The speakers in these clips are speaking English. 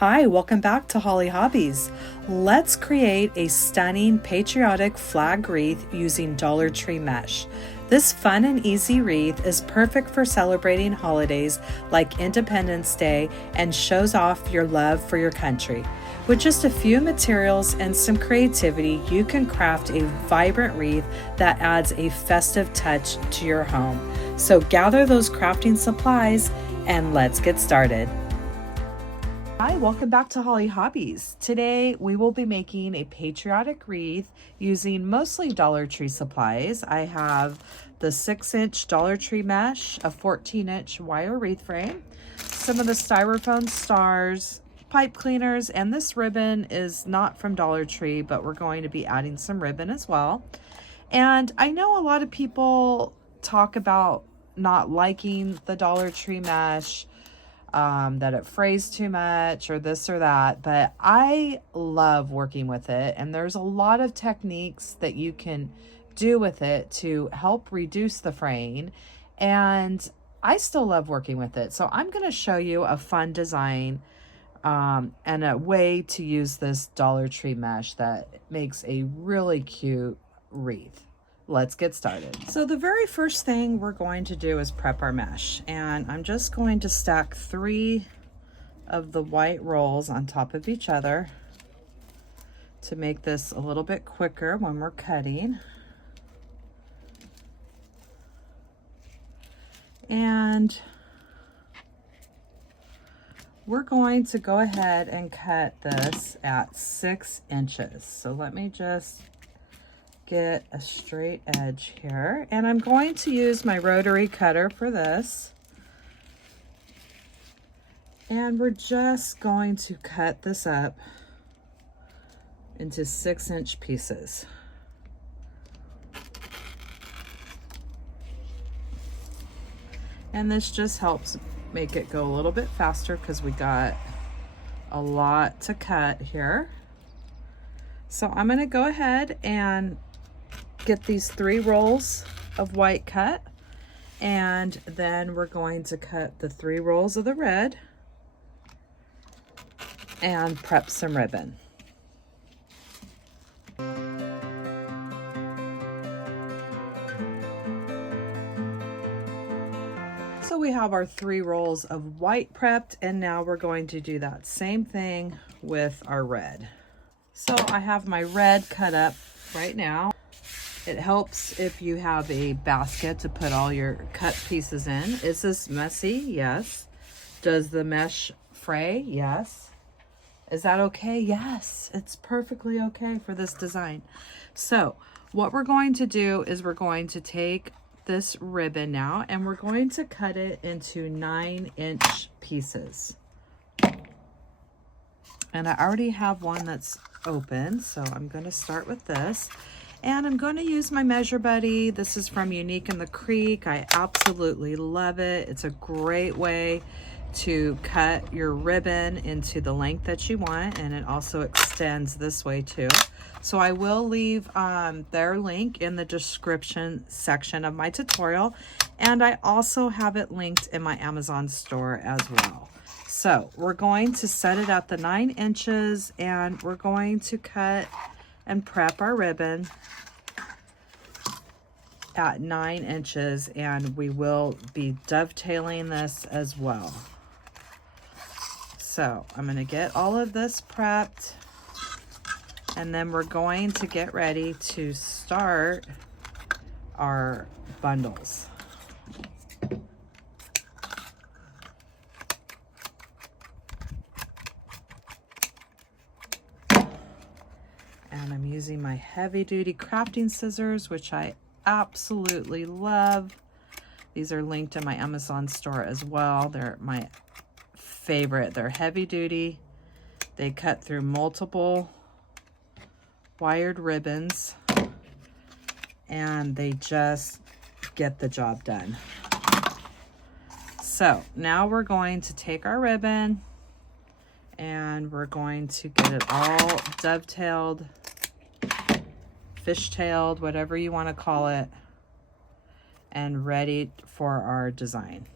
Hi, welcome back to Hollie Hobbies. Let's create a stunning patriotic flag wreath using Dollar Tree mesh. This fun and easy wreath is perfect for celebrating holidays like Independence Day and shows off your love for your country. With just a few materials and some creativity, you can craft a vibrant wreath that adds a festive touch to your home. So gather those crafting supplies and let's get started. Hi, welcome back to Hollie Hobbies. Today we will be making a patriotic wreath using mostly Dollar Tree supplies. I have the 6-inch Dollar Tree mesh, a 14-inch wire wreath frame, some of the styrofoam stars, pipe cleaners, and this ribbon is not from Dollar Tree, but we're going to be adding some ribbon as well. And I know a lot of people talk about not liking the Dollar Tree mesh, that it frays too much or this or that, but I love working with it, and there's a lot of techniques that you can do with it to help reduce the fraying, and I still love working with it. So I'm going to show you a fun design and a way to use this Dollar Tree mesh that makes a really cute wreath. Let's get started. So the very first thing we're going to do is prep our mesh, and I'm just going to stack 3 of the white rolls on top of each other to make this a little bit quicker when we're cutting. And we're going to go ahead and cut this at 6 inches. So let me just get a straight edge here, and I'm going to use my rotary cutter for this, and we're just going to cut this up into 6-inch pieces. And this just helps make it go a little bit faster because we got a lot to cut here. So I'm going to go ahead and get these 3 rolls of white cut, and then we're going to cut the 3 rolls of the red and prep some ribbon. So we have our 3 rolls of white prepped, and now we're going to do that same thing with our red. So I have my red cut up right now. It helps if you have a basket to put all your cut pieces in. Is this messy? Yes. Does the mesh fray? Yes. Is that okay? Yes, it's perfectly okay for this design. So what we're going to do is we're going to take this ribbon now, and we're going to cut it into 9-inch pieces. And I already have one that's open, so I'm going to start with this. And I'm going to use my Measure Buddy. This is from Unique in the Creek. I absolutely love it. It's a great way to cut your ribbon into the length that you want, and it also extends this way too. So I will leave their link in the description section of my tutorial, and I also have it linked in my Amazon store as well. So we're going to set it at the 9 inches, and we're going to cut and prep our ribbon at 9 inches, and we will be dovetailing this as well. So I'm going to get all of this prepped, and then we're going to get ready to start our bundles. And I'm using my heavy duty crafting scissors, which I absolutely love. These are linked in my Amazon store as well. They're my favorite. They're heavy duty. They cut through multiple wired ribbons, and they just get the job done. So now we're going to take our ribbon, and we're going to get it all dovetailed, fishtailed, whatever you want to call it, and ready for our design.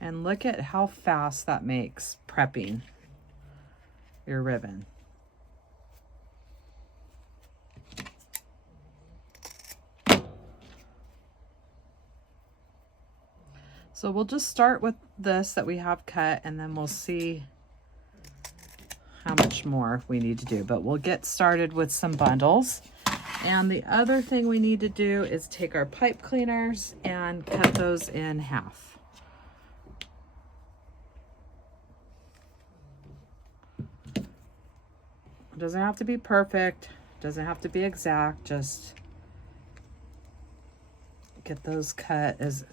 And look at how fast that makes prepping your ribbon. So we'll just start with this that we have cut, and then we'll see how much more we need to do. But we'll get started with some bundles. And the other thing we need to do is take our pipe cleaners and cut those in half. It doesn't have to be perfect, doesn't have to be exact, just get those cut as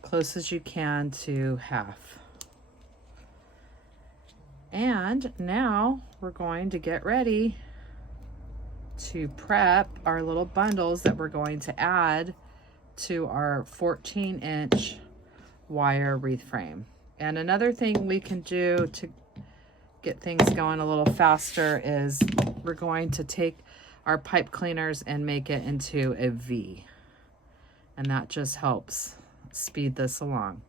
close as you can to half. And now we're going to get ready to prep our little bundles that we're going to add to our 14-inch wire wreath frame. And another thing we can do to get things going a little faster is we're going to take our pipe cleaners and make it into a V. And that just helps speed this along.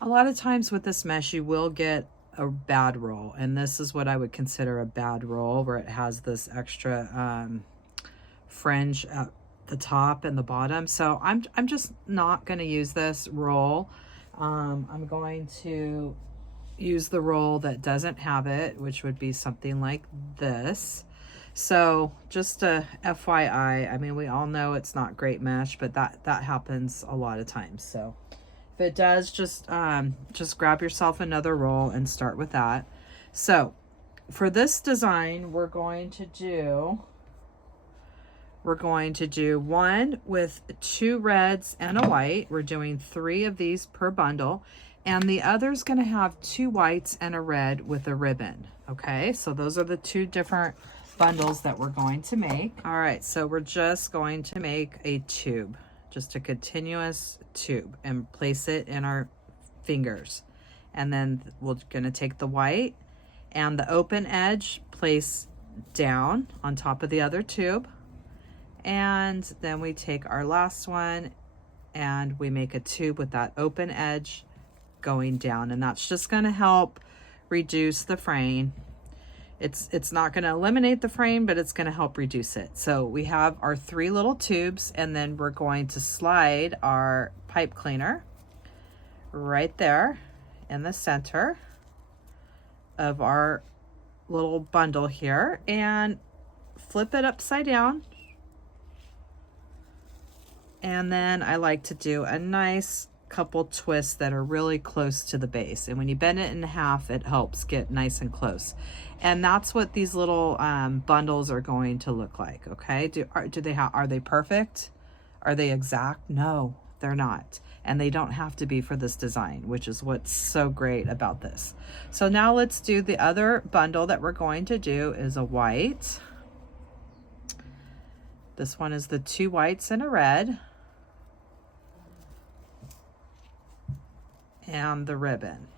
A lot of times with this mesh, you will get a bad roll, and this is what I would consider a bad roll, where it has this extra fringe at the top and the bottom. So I'm just not going to use this roll. I'm going to use the roll that doesn't have it, which would be something like this. So just a FYI, I mean, we all know it's not great mesh, but that happens a lot of times. So if it does, just grab yourself another roll and start with that. So for this design, we're going to do one with 2 reds and a white. We're doing 3 of these per bundle, and the other's going to have 2 whites and a red with a ribbon. Okay, so those are the 2 different bundles that we're going to make. All right, so we're just going to make a tube, just a continuous tube, and place it in our fingers. And then we're going to take the white and the open edge, place down on top of the other tube. And then we take our last one and we make a tube with that open edge going down. And that's just going to help reduce the fraying. It's not going to eliminate the frame, but it's going to help reduce it. So we have our 3 little tubes, and then we're going to slide our pipe cleaner right there in the center of our little bundle here, and flip it upside down. And then I like to do a nice couple twists that are really close to the base, and when you bend it in half, it helps get nice and close. And that's what these little bundles are going to look like. Okay, are they perfect? Are they exact? No, they're not, and they don't have to be for this design, which is what's so great about this. So now let's do the other bundle that we're going to do is a white. This one is the 2 whites and a red, and the ribbon.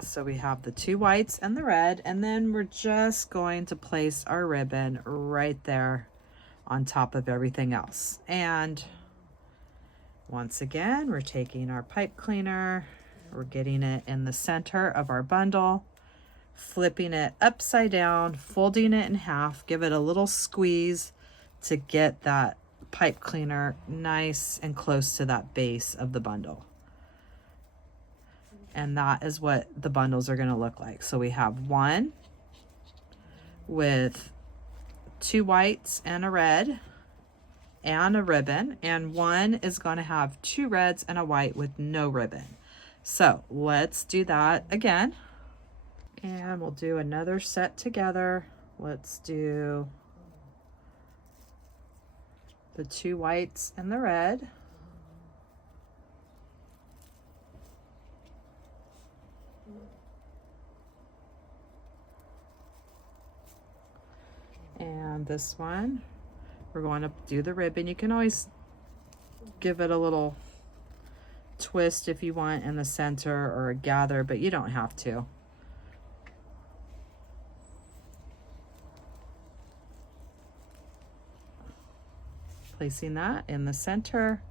So we have the 2 whites and the red, and then we're just going to place our ribbon right there on top of everything else. And once again, we're taking our pipe cleaner, we're getting it in the center of our bundle, flipping it upside down, folding it in half, give it a little squeeze to get that pipe cleaner nice and close to that base of the bundle. And that is what the bundles are going to look like. So we have one with 2 whites and a red and a ribbon, and one is going to have 2 reds and a white with no ribbon. So let's do that again, and we'll do another set together. Let's do the 2 whites and the red. And this one, we're going to do the ribbon. You can always give it a little twist if you want in the center or a gather, but you don't have to. Placing that in the center,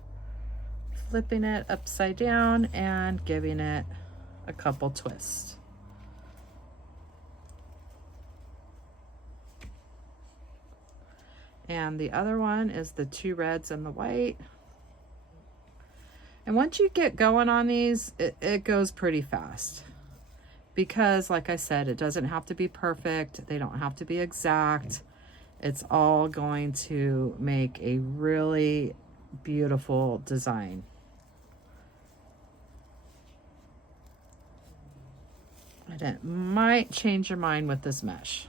flipping it upside down and giving it a couple twists. And the other one is the 2 reds and the white. And once you get going on these, it goes pretty fast. Because like I said, it doesn't have to be perfect. They don't have to be exact. It's all going to make a really beautiful design. And it might change your mind with this mesh.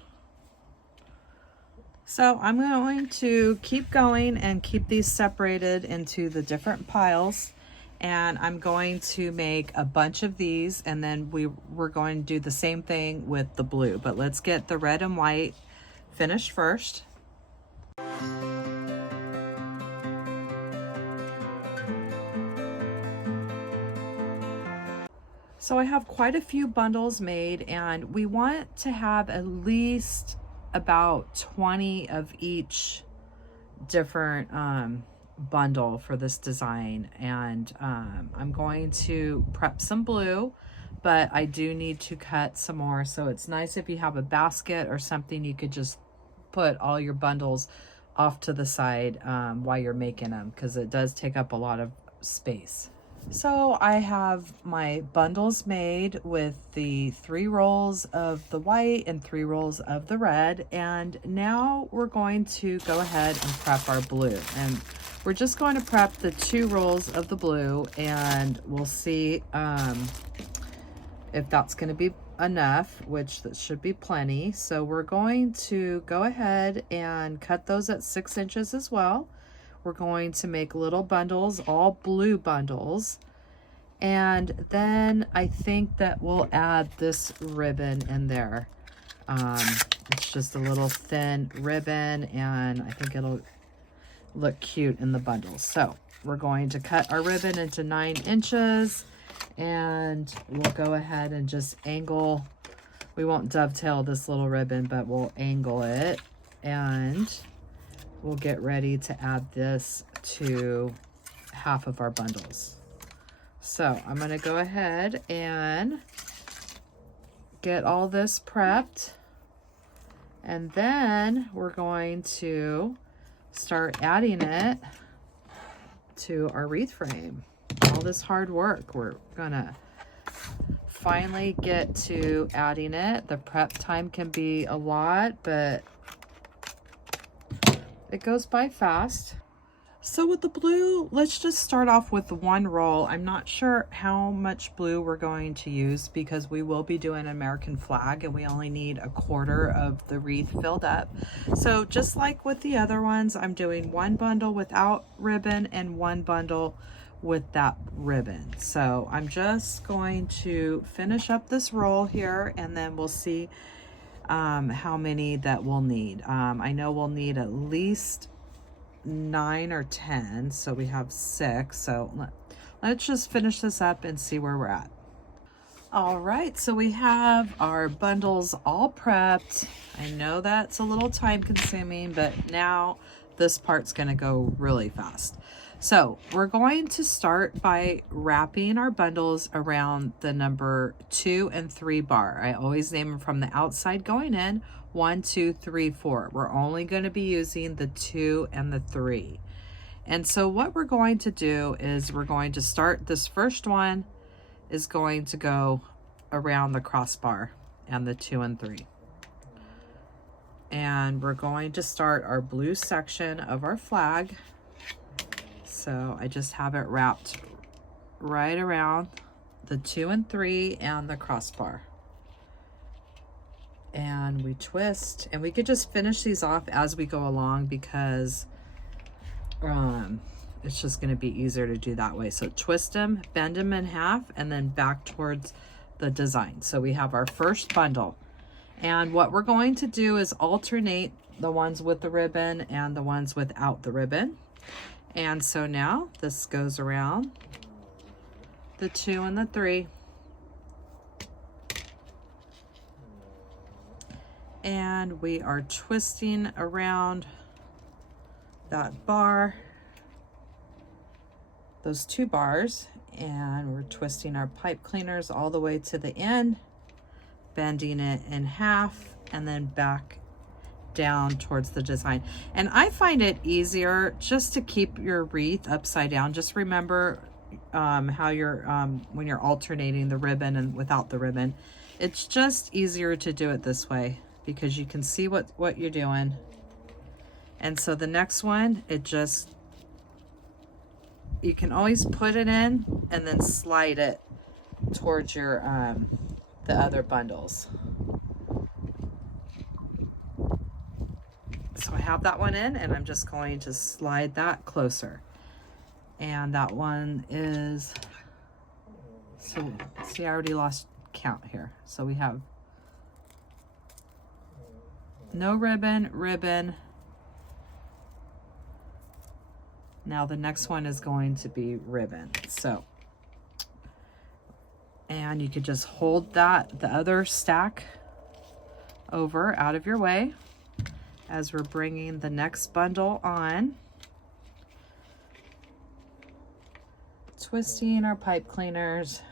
So I'm going to keep going and keep these separated into the different piles. And I'm going to make a bunch of these, and then we're going to do the same thing with the blue. But let's get the red and white finished first. So I have quite a few bundles made, and we want to have at least about 20 of each different bundle for this design. And I'm going to prep some blue, but I do need to cut some more. So it's nice if you have a basket or something, you could just put all your bundles off to the side while you're making them, because it does take up a lot of space. So I have my bundles made with the 3 rolls of the white and 3 rolls of the red. And now we're going to go ahead and prep our blue. And we're just going to prep the 2 rolls of the blue, and we'll see if that's going to be enough, which that should be plenty. So we're going to go ahead and cut those at 6 inches as well. We're going to make little bundles, all blue bundles. And then I think that we'll add this ribbon in there. It's just a little thin ribbon, and I think it'll look cute in the bundles. So we're going to cut our ribbon into 9 inches, and we'll go ahead and just angle. We won't dovetail this little ribbon, but we'll angle it, and we'll get ready to add this to half of our bundles. So I'm going to go ahead and get all this prepped, and then we're going to start adding it to our wreath frame. All this hard work, we're gonna finally get to adding it. The prep time can be a lot, but it goes by fast. So with the blue, let's just start off with 1 roll. I'm not sure how much blue we're going to use, because we will be doing an American flag and we only need 1/4 of the wreath filled up. So just like with the other ones, I'm doing 1 bundle without ribbon and 1 bundle with that ribbon. So I'm just going to finish up this roll here, and then we'll see how many that we'll need. I know we'll need at least 9 or 10, so we have 6. So let's just finish this up and see where we're at. All right, so we have our bundles all prepped. I know that's a little time consuming, but now this part's gonna go really fast. So we're going to start by wrapping our bundles around the number 2 and 3 bar. I always name them from the outside going in. 1, 2, 3, 4. We're only going to be using the 2 and the 3. And so what we're going to do is we're going to start, this first one is going to go around the crossbar and the 2 and 3. And we're going to start our blue section of our flag. So I just have it wrapped right around the 2 and 3 and the crossbar. And we twist, and we could just finish these off as we go along, because it's just going to be easier to do that way. So twist them, bend them in half, and then back towards the design. So we have our first bundle, and what we're going to do is alternate the ones with the ribbon and the ones without the ribbon. And so now this goes around the 2 and the 3. And we are twisting around that bar, those 2 bars, and we're twisting our pipe cleaners all the way to the end, bending it in half, and then back down towards the design. And I find it easier just to keep your wreath upside down. Just remember how you're when you're alternating the ribbon and without the ribbon. It's just easier to do it this way because you can see what you're doing. And so the next one, you can always put it in and then slide it towards your the other bundles. So I have that one in, and I'm just going to slide that closer. And that one is, so see, I already lost count here. So we have no ribbon, ribbon. Now the next one is going to be ribbon. So, and you could just hold that, the other stack over out of your way as we're bringing the next bundle on. Twisting our pipe cleaners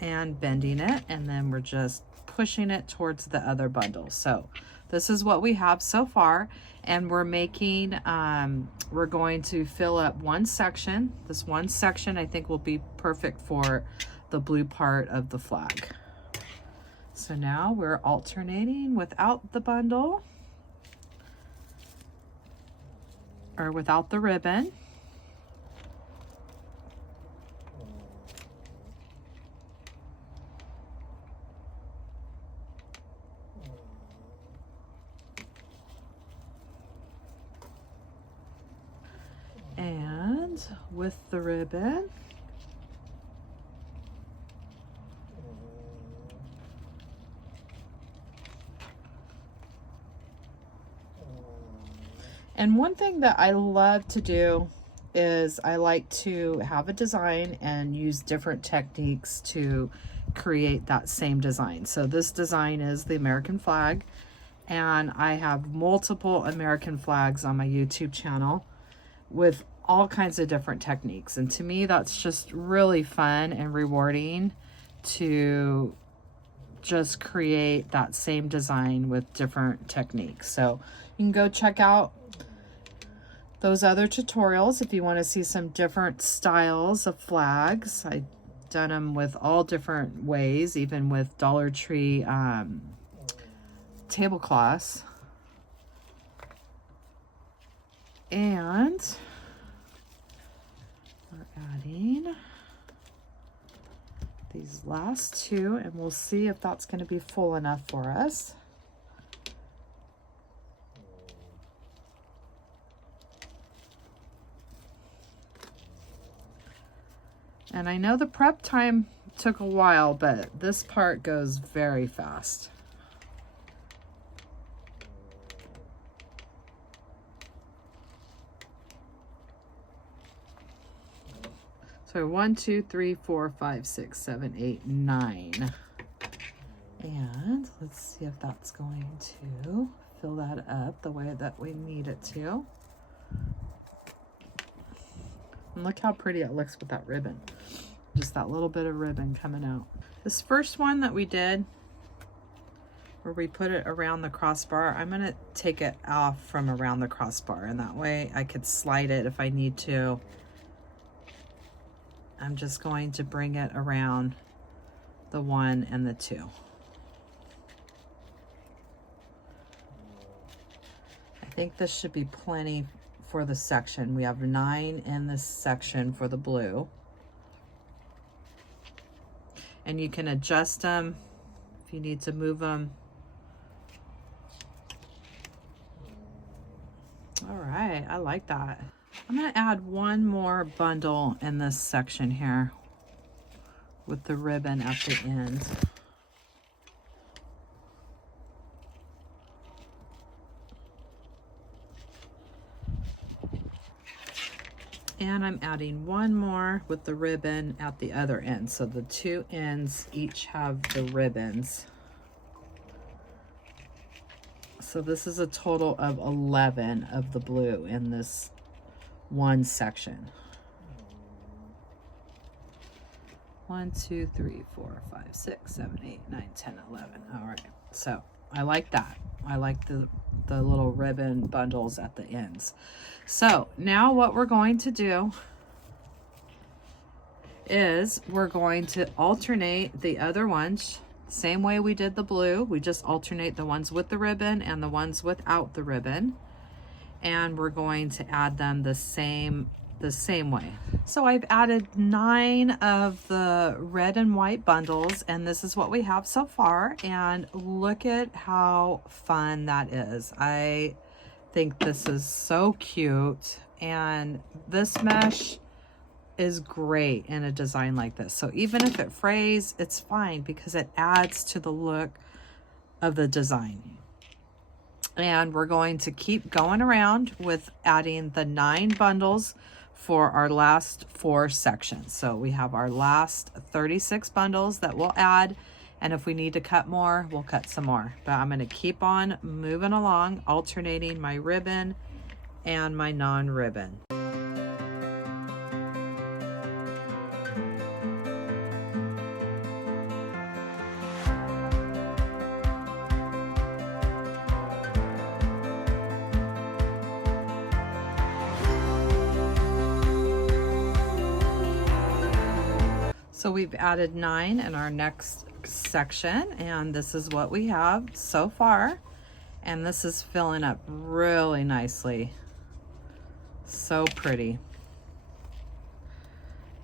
and bending it, and then we're just pushing it towards the other bundle. So this is what we have so far, and we're making we're going to fill up one section. This one section I think will be perfect for the blue part of the flag. So now we're alternating without the bundle, or without the ribbon. And with the ribbon. And one thing that I love to do is I like to have a design and use different techniques to create that same design. So this design is the American flag, and I have multiple American flags on my YouTube channel with all kinds of different techniques. And to me, that's just really fun and rewarding to just create that same design with different techniques. So you can go check out those other tutorials if you want to see some different styles of flags. I've done them with all different ways, even with Dollar Tree tablecloths. And we're adding these last 2, and we'll see if that's going to be full enough for us. And I know the prep time took a while, but this part goes very fast. So 1, 2, 3, 4, 5, 6, 7, 8, 9. And let's see if that's going to fill that up the way that we need it to. And look how pretty it looks with that ribbon. Just that little bit of ribbon coming out. This first one that we did, where we put it around the crossbar, I'm gonna take it off from around the crossbar, and that way I could slide it if I need to. I'm just going to bring it around the 1 and the 2. I think this should be plenty for the section. We have 9 in this section for the blue. And you can adjust them if you need to move them. All right, I like that. I'm gonna add one more bundle in this section here with the ribbon at the end. And I'm adding one more with the ribbon at the other end. So the 2 ends each have the ribbons. So this is a total of 11 of the blue in this one section. 1, 2, 3, 4, 5, 6, 7, 8, 9, 10, 11. All right, so I like that. I like the little ribbon bundles at the ends. So now what we're going to do is we're going to alternate the other ones. Same way we did the blue, we just alternate the ones with the ribbon and the ones without the ribbon. And we're going to add them the same way. So I've added 9 of the red and white bundles, and this is what we have so far. And look at how fun that is. I think this is so cute, and this mesh is great in a design like this. So even if it frays, it's fine because it adds to the look of the design. And we're going to keep going around with adding the 9 bundles for our last 4 sections. So we have our last 36 bundles that we'll add, and if we need to cut more, we'll cut some more. But I'm going to keep on moving along, alternating my ribbon and my non-ribbon. So we've added 9 in our next section, and this is what we have so far. And this is filling up really nicely. So pretty.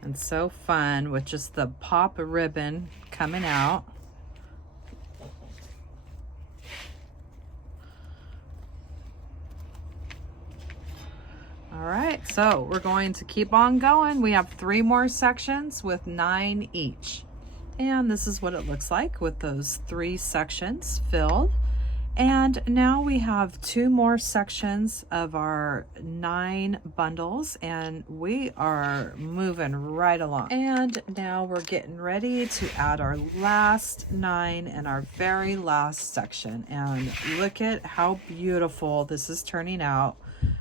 And so fun with just the pop of ribbon coming out. All right, so we're going to keep on going. We have 3 more sections with 9 each. And this is what it looks like with those 3 sections filled. And now we have 2 more sections of our 9 bundles, and we are moving right along. And now we're getting ready to add our last 9 in our very last section. And look at how beautiful this is turning out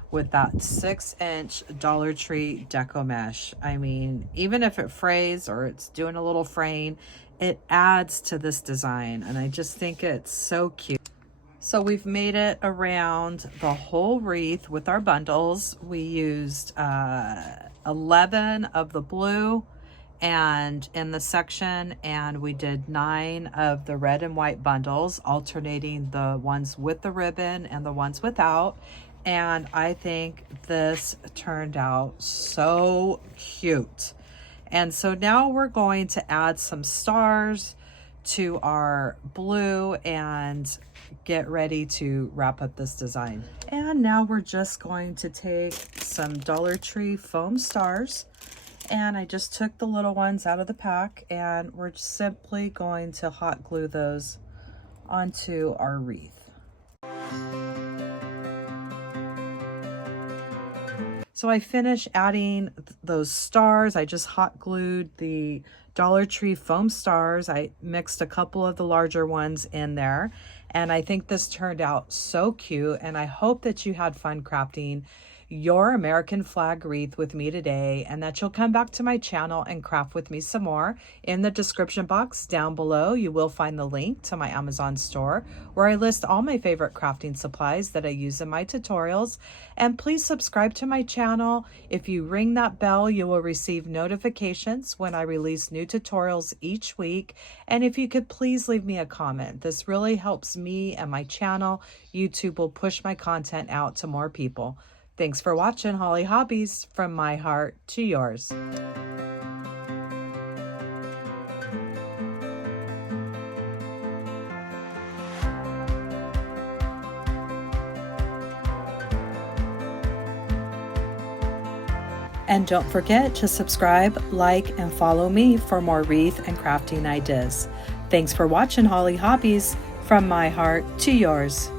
with that 6-inch Dollar Tree Deco mesh. I mean, even if it frays or it's doing a little fraying, it adds to this design, and I just think it's so cute. So we've made it around the whole wreath with our bundles. We used 11 of the blue and in the section, and we did 9 of the red and white bundles, alternating the ones with the ribbon and the ones without. And I think this turned out so cute. And so now we're going to add some stars to our blue and get ready to wrap up this design. And now we're just going to take some Dollar Tree foam stars, and I just took the little ones out of the pack, and we're simply going to hot glue those onto our wreath. So I finished adding those stars. I just hot glued the Dollar Tree foam stars. I mixed a couple of the larger ones in there, and I think this turned out so cute, and I hope that you had fun crafting your American flag wreath with me today, and that you'll come back to my channel and craft with me some more. In the description box down below, you will find the link to my Amazon store where I list all my favorite crafting supplies that I use in my tutorials. And please subscribe to my channel. If you ring that bell, you will receive notifications when I release new tutorials each week. And if you could please leave me a comment. This really helps me and my channel. YouTube will push my content out to more people. Thanks for watching Hollie Hobbies, from my heart to yours. And don't forget to subscribe, like, and follow me for more wreath and crafting ideas. Thanks for watching Hollie Hobbies, from my heart to yours.